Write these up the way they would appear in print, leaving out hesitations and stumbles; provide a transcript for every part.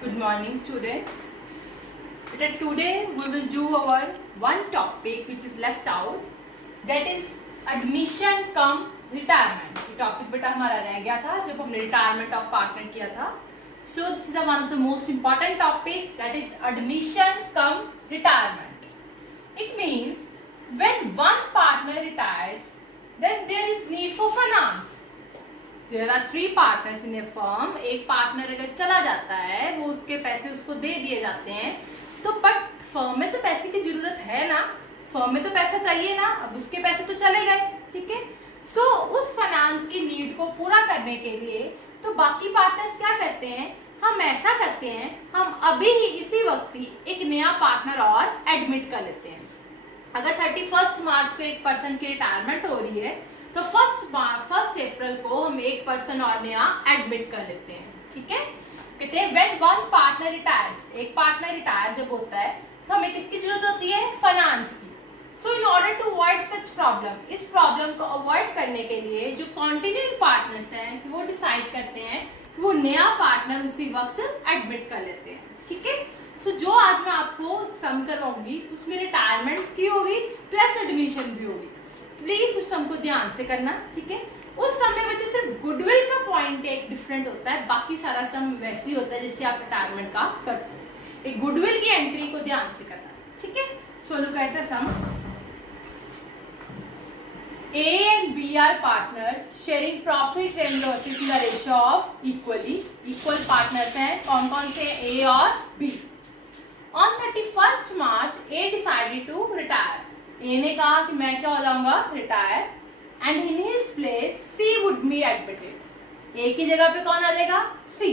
Good morning, students. Today we will do our one topic which is left out, that is admission cum retirement. ये topic बेटा हमारा रह गया था जब हमने रिटायरमेंट ऑफ पार्टनर किया था. So this is one of the most important topic, that is admission cum retirement. It means when one partner retires, then there is need for finance. There are three partners in a firm. एक partner अगर चला जाता है, वो उसके पैसे उसको दे दिए जाते हैं, तो बट फर्म में तो पैसे की जरूरत है ना, फर्म में तो पैसा चाहिए ना. अब उसके पैसे तो चले गए, ठीक है. सो उस फाइनेंस की नीड को पूरा करने के लिए तो बाकी पार्टनर्स क्या करते हैं, हम ऐसा करते हैं, हम अभी ही इसी वक्त ही एक नया पार्टनर और एडमिट कर लेते हैं. अगर 31 मार्च को एक पर्सन की रिटायरमेंट हो रही है, तो फर्स्ट अप्रैल को हम एक पर्सन और नया एडमिट कर लेते हैं, ठीक है. कहते हैं व्हेन वन पार्टनर रिटायर्स, एक पार्टनर रिटायर जब होता है तो हमें किसकी जरूरत होती है, फाइनेंस की. So in order to avoid such problem, इस प्रॉब्लम को अवॉइड करने के लिए जो कंटिन्यूइंग पार्टनर्स हैं वो डिसाइड करते हैं कि वो नया पार्टनर उसी वक्त एडमिट कर लेते हैं, ठीक है. सो जो आज मैं आपको सम करवाऊंगी उसमें रिटायरमेंट की होगी प्लस एडमिशन भी होगी. प्लीज उस सम को ध्यान से करना, ठीक है. उस सम में बच्चे सिर्फ गुडविल का पॉइंट एक डिफरेंट होता है, बाकी सारा सम वैसे ही होता है जैसे आप रिटायरमेंट का करते हैं. एक गुडविल की एंट्री को ध्यान से करना, ठीक है. So look at the sum. A and B are partners sharing profit and losses in the ratio of equally. Equal partners हैं, कौन कौन से, A और B. On 31st March, A decided to retire. A ने कहा कि मैं क्या हो जाऊंगा, retire. And in his place, C would be admitted. A की जगह पे कौन आ जाएगा, C.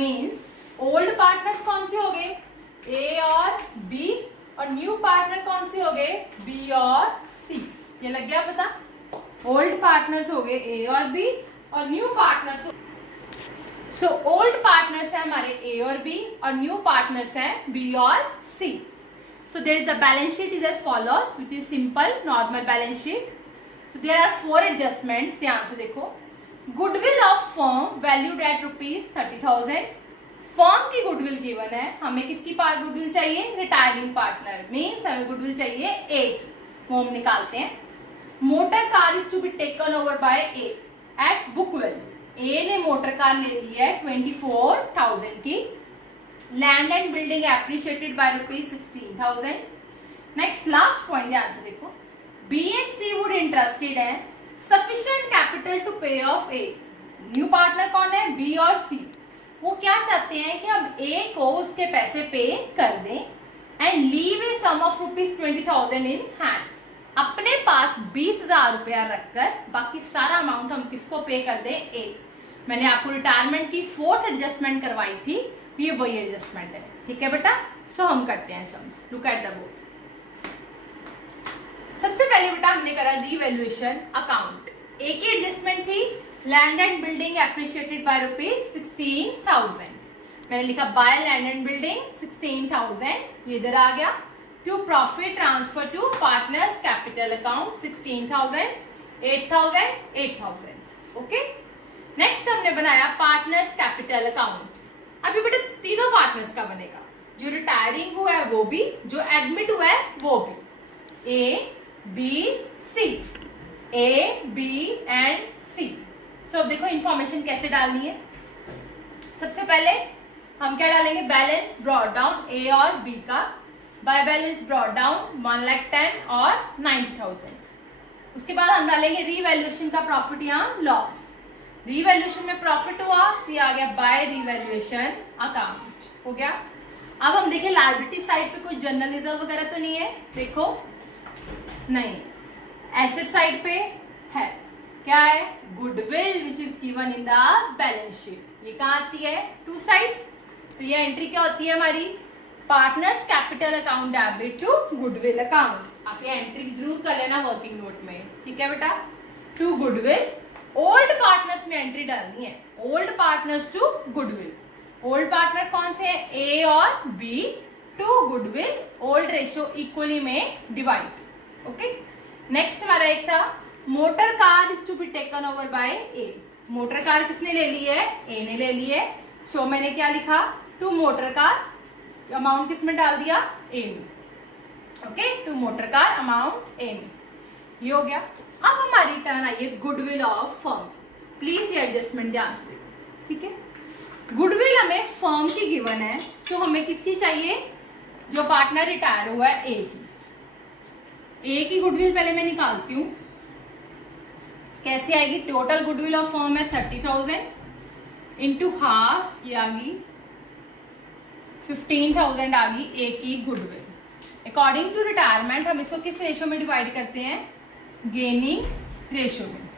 Means old partners कौन से हो गए, A और B, और न्यू पार्टनर कौन से हो गए, B और C. ये लग गया पता. ओल्ड पार्टनर्स हो गए A और B, और new partners. So old partners है हमारे A और B, और न्यू पार्टनर्स हैं B और C. So there is the balance sheet is as follows, which is simple normal balance sheet. So there are 4 adjustments. ध्यान से देखो. Goodwill of firm valued at ₹30,000. Firm की goodwill given है, हमें किसकी goodwill चाहिए, रिटायरिंग पार्टनर. मीन्स हमें goodwill चाहिए एक, वो हम निकालते हैं. Motor car is to be taken over by A at book value. A ने मोटर कार ले ली है 24,000 की. Land and building appreciated by ₹16,000. Next last point ध्यान से देखो. B and C would interested है sufficient capital to pay off A. New partner कौन है, बी और सी. वो क्या चाहते हैं कि हम ए को उसके पैसे पे कर दें and leave a sum of ₹20,000 in hand. अपने पास 20,000 रुपया रखकर बाकी सारा अमाउंट हम किसको पे कर दें, ए. मैंने आपको रिटायरमेंट की 4th एडजस्टमेंट करवाई थी, ये वही एडजस्टमेंट है, ठीक है बेटा. सो हम करते हैं sums. Look at the board. सबसे पहले बेटा हमने करा रीवैल्यूएशन अकाउंट. ए की एडजस्टमेंट थी land and building appreciated by ₹16,000. मैंने लिखा बाय लैंड एंड बिल्डिंग 16,000, ये इधर आ गया. To profit transfer to partners capital account 16,000, 8,000, 8,000. Okay. Next हमने बनाया पार्टनर्स कैपिटल अकाउंट. अभी बेटा तीनों पार्टनर्स का बनेगा, जो रिटायरिंग हुआ है वो भी, जो एडमिट हुआ है वो भी. A B C, A B and C. So अब देखो इंफॉर्मेशन कैसे डालनी है. सबसे पहले हम क्या डालेंगे, बैलेंस ब्रॉट डाउन ए और बी का. बाय बैलेंस ब्रॉट डाउन 1,10,000 और 90,000. उसके बाद हम डालेंगे रीवैल्यूएशन का प्रॉफिट, यहाँ लॉस. रीवैल्यूएशन में प्रॉफिट हुआ तो ये आ गया बाय रीवैल्यूएशन अकाउंट, हो गया. अब हम देखें लायबिलिटी साइड पे कोई जनरल रिजर्व वगैरह तो नहीं है, देखो नहीं. एसेट साइड पे है, क्या है, goodwill which is given in the balance sheet. ये कहाँ आती है, टू साइड. तो ये एंट्री क्या होती है हमारी, partners capital account debit to goodwill account. आप ये एंट्री जरूर कर लेना वर्किंग नोट में, ठीक है बेटा. To goodwill. ओल्ड पार्टनर्स में एंट्री डालनी है, old partners to goodwill. Old partner कौन से हैं, ए और B. To goodwill, old ratio equally में डिवाइड. ओके. नेक्स्ट हमारा एक था motor car is to be taken over by A. Motor car किसने ले ली है, ए ने ले ली है. सो मैंने क्या लिखा, टू मोटर कार अमाउंट किस में डाल दिया, ए में। Okay, to motor car amount A में, ये हो गया। अब हमारी टर्न आई है गुडविल ऑफ फर्म। प्लीज ये एडजस्टमेंट ध्यान से देखो, ठीक है। गुडविल हमें फर्म की गिवन है, सो हमें किसकी चाहिए, जो पार्टनर रिटायर हुआ है ए की। ए की गुडविल पहले मैं निकालती हूं, कैसे आएगी। टोटल गुडविल ऑफ फर्म है 30,000 इंटू हाफ, ये आ गई 15,000 आ गई ए की गुडविल। अकॉर्डिंग टू रिटायरमेंट हम इसको किस रेशो में डिवाइड करते हैं, गेनिंग रेशो में।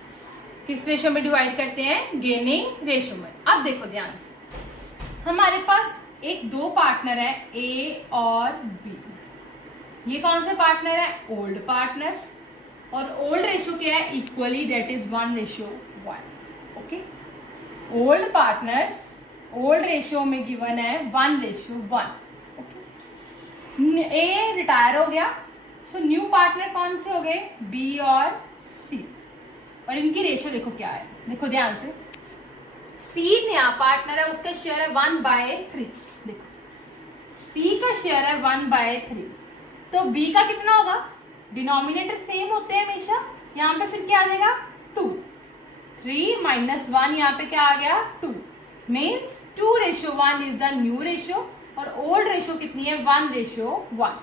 किस रेशो में डिवाइड करते हैं, गेनिंग रेशो में। अब देखो ध्यान से, हमारे पास एक दो पार्टनर है ए और बी। ये कौन से पार्टनर है, ओल्ड पार्टनर, और ओल्ड रेशो क्या है, equally, that is 1:1। Okay, old partners old ratio में गिवन है 1:1। ओके, ए रिटायर हो गया, सो न्यू पार्टनर कौन से हो गए, बी और सी, और इनकी रेशो देखो क्या है, देखो ध्यान से। सी नया पार्टनर है, उसका शेयर है 1/3। देखो सी का शेयर है 1/3, तो बी का कितना होगा, डिनोमिनेटर सेम होते हैं हमेशा, यहाँ पे फिर क्या आ जाएगा 2। 3 - 1 यहाँ पे क्या आ गया 2, means 2:1 is the new ratio, और ओल्ड रेशो कितनी है 1:1।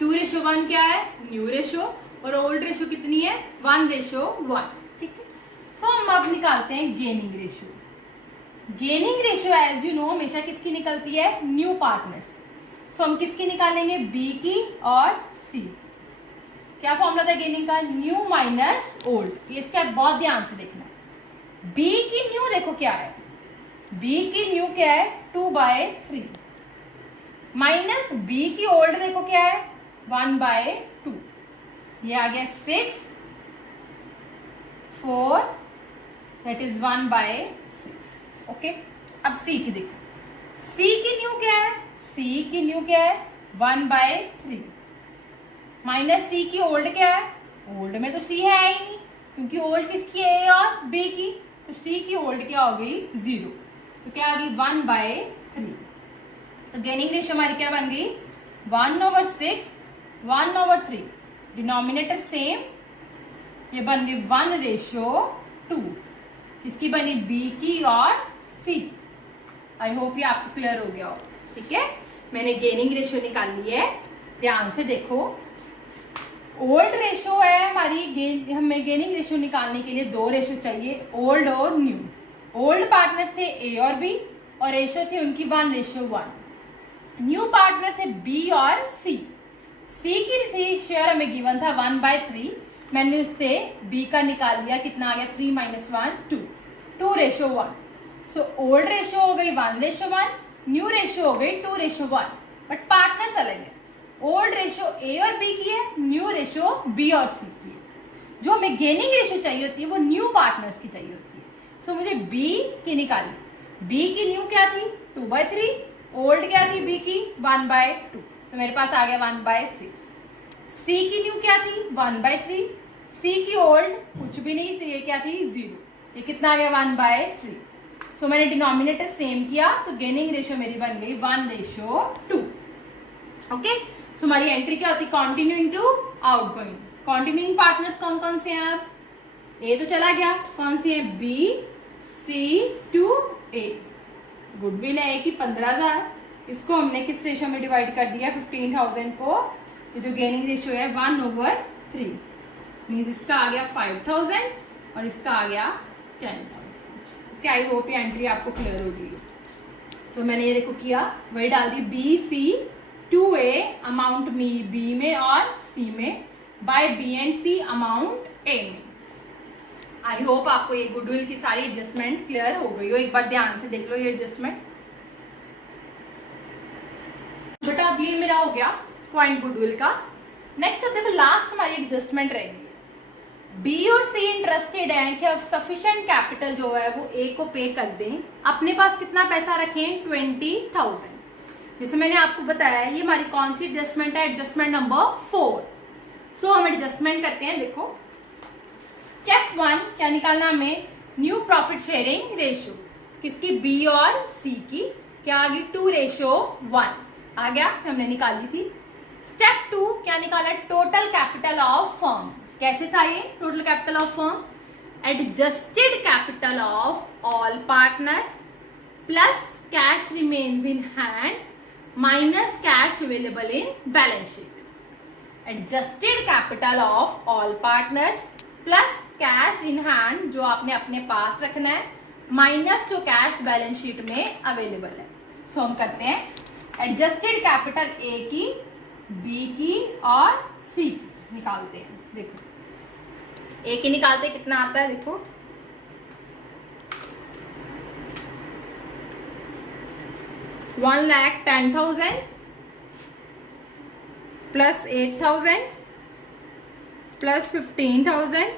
2:1 क्या है, न्यू रेशो, और ओल्ड रेशो कितनी है 1:1। ठीक है, सो हम अब निकालते हैं gaining ratio. Gaining ratio as you know हमेशा किसकी निकलती है, न्यू पार्टनर्स। सो हम किसकी निकालेंगे, बी की और सी। क्या फॉर्मूला था गेनिंग का, न्यू माइनस ओल्ड। ये स्टेप बहुत ध्यान से देखना। बी की न्यू देखो क्या है, बी की न्यू क्या है 2/3, माइनस बी की ओल्ड देखो क्या है 1/2, ये आ गया 6, 4, दैट इज 1/6। ओके, अब सी की देखो, सी की न्यू क्या है, सी की न्यू क्या है 1/3, माइनस सी की ओल्ड क्या है, ओल्ड में तो सी है ही नहीं, क्योंकि ओल्ड किसकी है, ए और बी की, तो सी की ओल्ड क्या हो गई 0, तो क्या आ गई 1/3। तो गेनिंग रेशियो हमारी क्या बन गई 1/6, 1/3, डिनोमिनेटर सेम, ये बन गई 1:2। इसकी बनी बी की और सी। आई होप ये आपको क्लियर हो गया हो। ठीक है, मैंने गेनिंग रेशियो निकाल ली है, ध्यान से देखो। ओल्ड रेशियो है हमारी, हमें गेनिंग रेशियो निकालने के लिए दो रेशियो चाहिए, ओल्ड और न्यू। ओल्ड पार्टनर्स थे ए और बी, और रेशियो थी उनकी 1:1। न्यू पार्टनर थे बी और सी। सी की थी शेयर हमें गिवन था 1/3, मैंने उससे बी का निकाल लिया, कितना आ गया 3 - 1 2, 2:1। सो ओल्ड रेशियो हो गई 1:1, न्यू रेशियो हो गई 2:1, बट पार्टनर्स अलग है। ओल्ड रेशियो ए और बी की है, न्यू रेशियो बी और सी की है। जो हमें गेनिंग रेशियो चाहिए होती है वो न्यू पार्टनर्स की चाहिए होती है। सो मुझे बी की निकाली, बी की न्यू क्या थी 2/3, ओल्ड क्या थी बी की 1/2, तो मेरे पास आ गया 1/6। सी की न्यू क्या थी 1/3, सी की ओल्ड कुछ भी नहीं, तो ये क्या थी 0, ये कितना आ गया 1/3। सो मैंने डिनोमिनेटर सेम किया, तो गेनिंग रेशियो मेरी बन गई 1:2। ओके, सो हमारी एंट्री क्या होती है, continuing to outgoing. Continuing partners कौन कौन से हैं, आप ए तो चला गया, कौन सी है B C to A. Goodwill है ए की 15,000, इसको हमने किस रेशियो में डिवाइड कर दिया 15,000 को, ये जो गेनिंग रेशियो है 1/3, मीन्स इसका आ गया 5,000 और इसका आ गया 10,000। ओके, आई होप ये एंट्री आपको क्लियर हो गई। तो मैंने ये देखो किया, वही डाल दी B C to A amount B में और सी में, by B and C amount A में। आई होप आपको ये गुडविल की सारी एडजस्टमेंट क्लियर हो गई हो। एक बार ध्यान से देख लो ये एडजस्टमेंट। बेटा अब ये मेरा हो गया पॉइंट गुडविल का। नेक्स्ट अब देखो लास्ट हमारी एडजस्टमेंट रहेगी। बी और सी इंटरेस्टेड है कि अब सफिशिएंट कैपिटल जो है वो ए को पे कर दें। अपने पास कितना पैसा रखें 20,000। जैसे मैंने आपको बताया ये हमारी कौन सी एडजस्टमेंट है, एडजस्टमेंट नंबर 4। सो हम एडजस्टमेंट करते हैं। देखो स्टेप 1 क्या निकालना हमें, न्यू प्रॉफिट शेयरिंग रेशियो, किसकी बी और सी की। क्या आ गई 2:1 आ गया, हमने निकाली थी। स्टेप 2 क्या निकाला, टोटल कैपिटल ऑफ फर्म। कैसे था ये total capital of firm, adjusted capital of all partners plus cash remains in hand minus cash available in balance sheet. Adjusted capital of all partners plus cash in hand जो आपने अपने पास रखना है minus जो cash balance sheet में available है। सो हम करते हैं एडजस्टेड कैपिटल ए की, बी की और सी की निकालते हैं। देखो ए की निकालते कितना आता है, देखो 1,10,000 प्लस 8,000 प्लस 15,000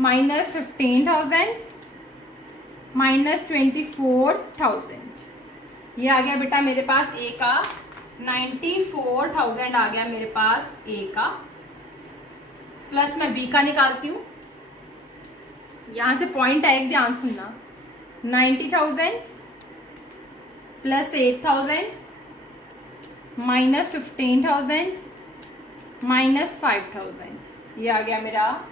माइनस 15,000 माइनस 24,000। ये आ गया बेटा मेरे पास ए का 94,000 आ गया मेरे पास ए का। प्लस मैं बी का निकालती हूँ, यहां से पॉइंट है, एक ध्यान सुनना, 90,000 प्लस 8,000 माइनस 15,000 माइनस 5,000, ये आ गया मेरा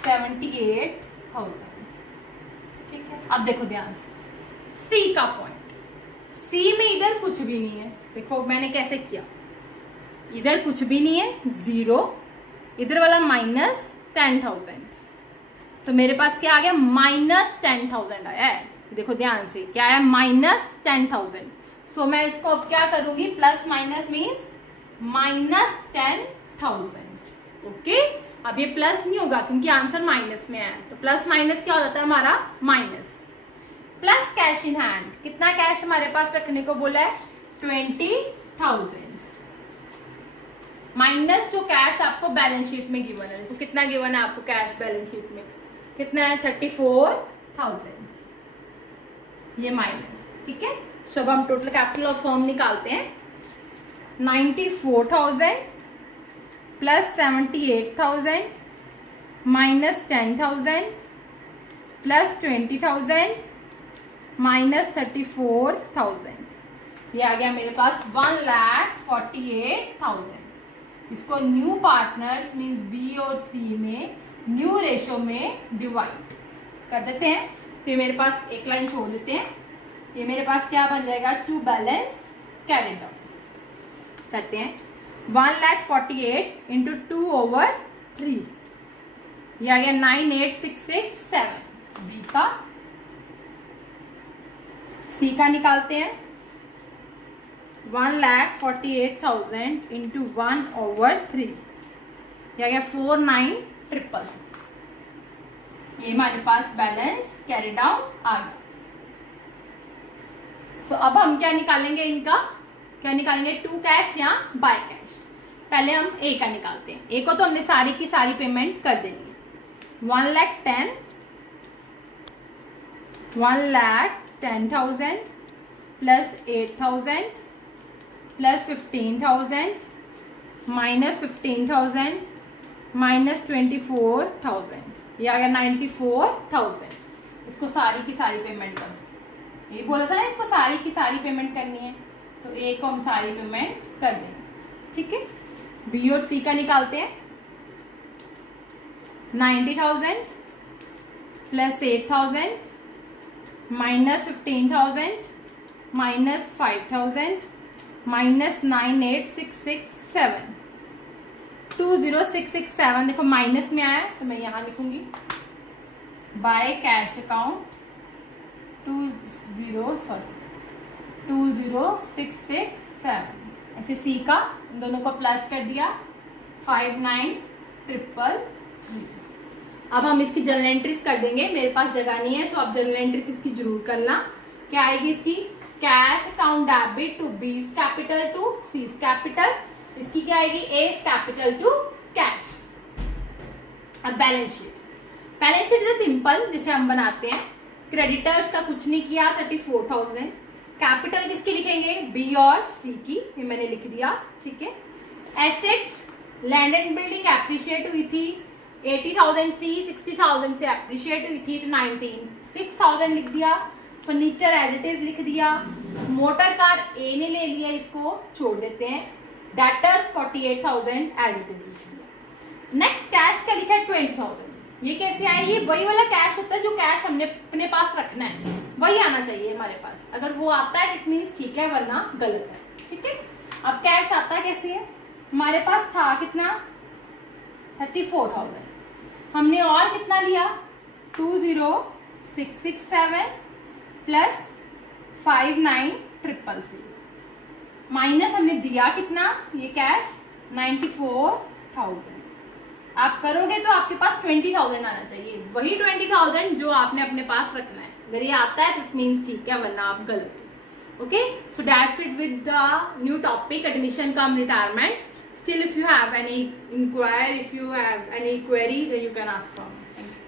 78,000। ठीक है, अब देखो ध्यान से सी का पॉइंट, सी में इधर कुछ भी नहीं है। देखो मैंने कैसे किया, इधर कुछ भी नहीं है, 0, इधर वाला माइनस 10,000, तो मेरे पास क्या आ गया माइनस 10,000 आया है। देखो ध्यान से क्या है माइनस 10,000। सो मैं इसको अब क्या करूंगी, plus minus means minus 10,000। Okay, अब ये प्लस नहीं होगा क्योंकि आंसर माइनस में है, तो प्लस माइनस क्या हो जाता है हमारा minus. Plus cash in hand, कितना कैश हमारे पास रखने को बोला है 20,000 माइनस जो कैश आपको बैलेंस शीट में गिवन है। देखो कितना गिवन है आपको कैश बैलेंस शीट में, कितना है 34,000, ये माइनस। ठीक है, सो अब हम टोटल कैपिटल ऑफ फर्म निकालते हैं। 94,000 प्लस 78,000 माइनस 10,000 प्लस 20,000 माइनस 34,000, ये आ गया मेरे पास 1,48,000। इसको न्यू पार्टनर्स मीन्स बी और सी में न्यू रेशो में डिवाइड कर देते हैं, तो ये मेरे पास एक लाइन छोड़ देते हैं। ये मेरे पास क्या बन जाएगा, टू बैलेंस कैरिड आउट करते हैं। 1,48,000 इंटू 2/3, ये आ गया 98,667। बी का, सी का निकालते हैं 1,48,000 इंटू 1/3, ये आ गया 49,000। ये हमारे पास बैलेंस कैरी डाउन आ गया। सो अब हम क्या निकालेंगे, इनका क्या निकालेंगे, टू कैश या बाय कैश। पहले हम ए का निकालते हैं। ए को तो हमने सारी की सारी पेमेंट कर देनी है। 1,10,000 प्लस 8,000 प्लस 15,000 माइनस 15,000 माइनस 24,000, ये आ गया 94,000। इसको सारी की सारी पेमेंट करो, ये बोला था ना इसको सारी की सारी पेमेंट करनी है, तो ए को हम सारी पेमेंट कर देंगे। ठीक है, बी और सी का निकालते हैं। 90,000 प्लस 8,000 माइनस 15,000 माइनस 5,000 माइनस 98,667, 20,667। देखो माइनस में आया तो मैं यहां लिखूंगी बाय कैश अकाउंट 20,667। ऐसे सी का इन दोनों को प्लस कर दिया 59,333। अब हम इसकी जर्नल एंट्रीज कर देंगे। मेरे पास जगह नहीं है, सो आप जर्नल एंट्रीज इसकी जरूर करना। क्या आएगी इसकी, cash account debit to B's capital to C's capital. इसकी क्या आएगी, एज कैपिटल टू कैश। अब balance sheet, balance sheet is simple जिसे हम बनाते हैं। क्रेडिटर्स का कुछ नहीं किया 34,000। कैपिटल किसकी लिखेंगे, बी और सी की, ये मैंने लिख दिया। ठीक है, assets land and building appreciate हुई थी 80,000 सी, 60,000 से एप्रिशिएट हुई थी तो 96,000 लिख दिया। फर्नीचर एज इट इज लिख दिया, मोटर कार ए ने ले लिया, इसको छोड़ देते हैं, डेटर्स 48,000 एज इट इज लिख दिया। नेक्स्ट कैश का लिखा है 20,000, ये कैसे आए? ये वही वाला कैश होता है जो कैश हमने अपने पास रखना है, वही आना चाहिए हमारे पास। अगर वो आता है इट मीन्स ठीक है, वरना गलत है, ठीक है। अब कैश आता कैसे है? हमारे पास था कितना 34,000, हमने और कितना लिया 20,667 प्लस 59,333 माइनस हमने दिया कितना ये कैश 94,000। आप करोगे तो आपके पास 20,000 आना चाहिए, वही 20,000 जो आपने अपने पास रखना है। अगर ये आता है तो इट मीन्स ठीक है, वरना आप गलत हो। Okay, so that's it with the new topic admission come retirement. Still, if you have any inquiry, if you have any query, then you can ask from me. Thank you.